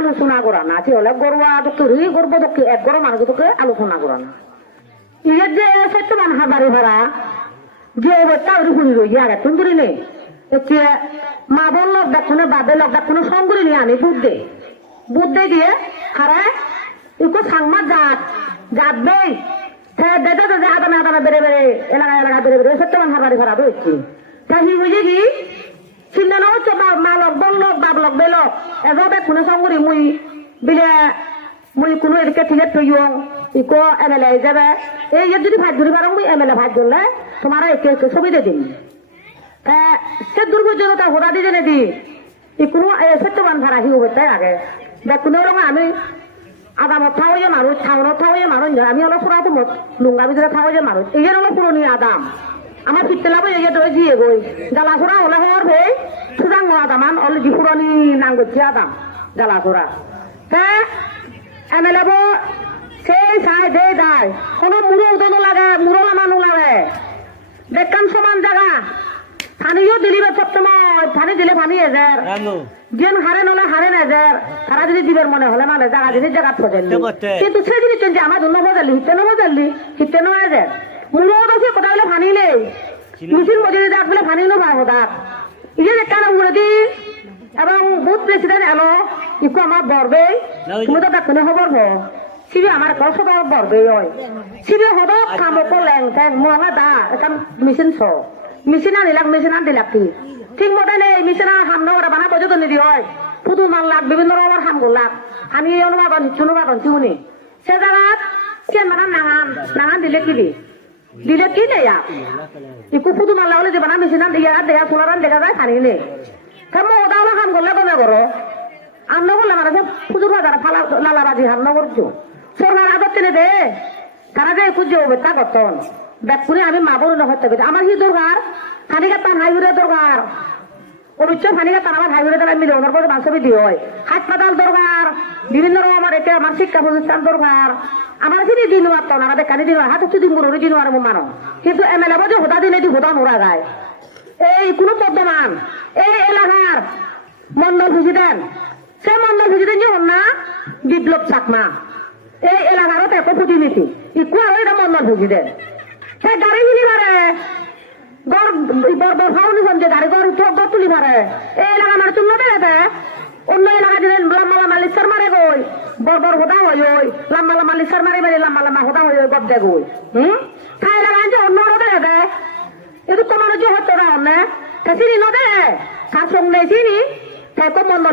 আলোচনা করা না আছে হলে গরুয়া তোকে গর্ব তোকে এক গরম মানুষ তোকে আলোচনা করা না ইয়ের যে সত্য মানুষ বাড়ি ভাড়া যে তার শুনি রই আগে তুমি করি নে মা বোন লোক দেখুন বাপের লোক দেখুন সং করে নিয়ে আনি বুদ্ধে দিয়ে হারে ইকো সাংমার যাবে হ্যাঁ দেখো তো আদামে আদামে বেড়ে বেড়ে এলাকা বেড়ে বেড়ে সত্য মানুষ বাড়ি ভাড়া রয়েছে তাই বুঝে কি চিন্তা না হচ্ছে মা লোক বোন লোক বাপ লোক বে লোক এভাবে কোনো সং করি বিলে মুই কোনো এদিকে ঠিক তৈও ইকো এমএলএ যাবে এই যদি ভাত ধরি পারো মুই এমএলএ ভাত ধরলে তোমার একে সুবিধা দিন সে দুর্গোজ্জলতা হোরা দিয়ে নে দি কোনো সত্যবান ভাড়া হি হবে তাই আগে দেখ কোনো রকম আমি আদামত থাও যে মানুষ ছাউনত থাও যে মানুষ আমি অলপ ফুরা তো লুঙ্গা ভিতরে থাও যে মানুষ এই যে হলো পুরনি আদাম আমার ফিরতেলাবো এই যে ধরে দিয়ে গই জ্বালাসোরা হলে হওয়ার ভে সুদাং আদামান অলরেডি পুরনি নাঙ্গছি আদাম জ্বালাসোরা হ্যাঁ এমএলএ বো সেই চাই দে দায় কোনো মুড়ো উদনো লাগে মুড়ো লামানো লাগে দেখান সমান জায়গা পানিও দিলিবে সবসময় পানি দিলে পানি এজার যেন হারে নলে হারে নেজার তারা যদি দিবের মনে হলে মানে জায়গা জিনিস জায়গা ফজেনলি কিন্তু সে জিনিস যে আমার জন্য বজালি হিতে নয় যে মুড়ো আছে কথা বলে পানি নেই মিছিল মজুরি দাঁত বলে পানি নো ভাই দাঁত ইয়ে দেখান উড়ে দি এবং বুথ প্রেসিডেন্ট এলো ইকো আমার বরবে তুমি তো দেখুন খবর হ সিবি আমার ঘর সব বরবে হয় সিবি হদ কামক ল্যাং ট্যাং মহা দা এখন মেশিন আনিলাম মেশিন আন দিলাম কি ঠিক মতো নেই মেশিন হামনা ওরা বানা পর্যন্ত নিদি হয় পুতুল মারলাম বিভিন্ন রকমের হাম করলাম আমি অনুবাদন হিচ্ছুনুবাদন চিউনি সে জায়গাত সে মানে নাঙান দিলে কি নেই ইকু পুতুল মারলা হলে যে বানা মেশিন আন দিয়া দেখা সোলার দেখা যায় পানি নেই কেমন ওটা হলো হাম করলে কমে করো আমনা করলে মানে পুজোর বাজারে ফালা লালাবাজি হামনা করছো সরকার আদর টেনে দে তারা যে খুঁজে হবে তা করতন দেখ করে আমি মা বড় হতে হবে আমার কি দরকার ফানিকাতান হাইওয়ে দরকার অবশ্য ফানিকাতান আমার হাইওয়ে দ্বারা মিলে ওনার পরে বাঁচবি দিয়ে হয় হাসপাতাল দরকার বিভিন্ন রকমের এটা আমার শিক্ষা প্রতিষ্ঠান দরকার আমার কি দিন তো আমাদের কানি দিন হাত হচ্ছে দিন করে দিন আর মানো কিন্তু এমএলএ যে হোদা দিনে দি হোদা নোরা যায় এই কোনো পদ্মমান এই এলাকার মন্ডল প্রেসিডেন্ট সে মন্ডল প্রেসিডেন্ট যে হন না বিপ্লব চাকমা এই এলাকারও একটা প্রতিনিধি ইকু আর এটা মন্ডল প্রেসিডেন্ট সে গাড়ি মিলি মারে ফাউন্ডেশন যে গাড়ি গড় তুলি মারে এই এলাকা মানে তুলনা দেখাতে অন্য এলাকা দিলে লাম্বালা মালিসার মারে গই বর হোদা হই ওই লাম্বালা মালিসার মারে মারি লাম্বালা হোদা হই গপ দে গই তাই এলাকা যে অন্য দেখাতে এটু তোমার যে হতো না অন্য চিনি নদে সার সঙ্গে চিনি তাই তো মন্ডল